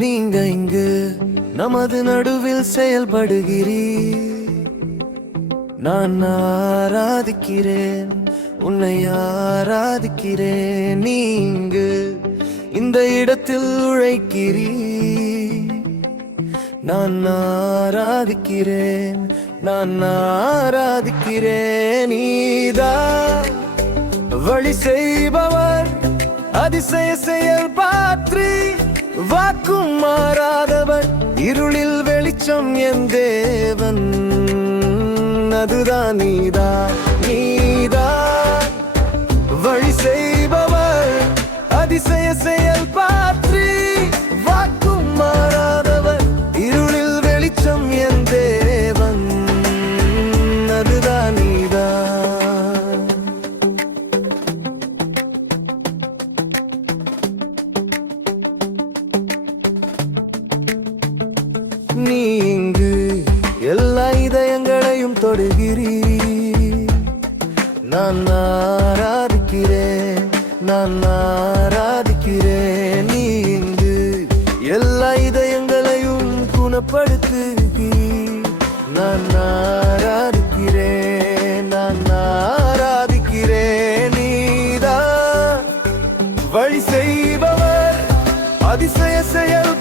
நீங்க இங்கு நமது நடுவில் செயல்படுகிறீர். நான் ஆராதிக்கிறேன், உன்னை ஆராதிக்கிறேன். நீங்கு இந்த இடத்தில் உழைக்கிறீர். நான் ஆராதிக்கிறேன், நான் ஆராதிக்கிறேன். நீதான் வழி செய்பவர், அதிசய செயல் பாற்றி, வாக்கும் மாறாதவர், இருளில் வெளிச்சம் என் தேவன். அதுதான் நீதான், நீதான் வழி செய்பவர், அதிசய செயல் பாற்றி, வாக்கும் மாறாதவர், இருளில் வெளிச்சம் என் தேவன். அதுதான் நீதான். நீ இங்கு எல்லா இதயங்களையும் தொடுகிறீர். நான் ஆராதிக்கிறேன், நான் ஆராதிக்கிறேன். நீ இங்கு எல்லா இதயங்களையும் குணப்படுத்துகிறீர். நான் ஆராதிக்கிறேன், நான் ஆராதிக்கிறேன். நீதான் வழி செய்பவர், அதிசய செயல்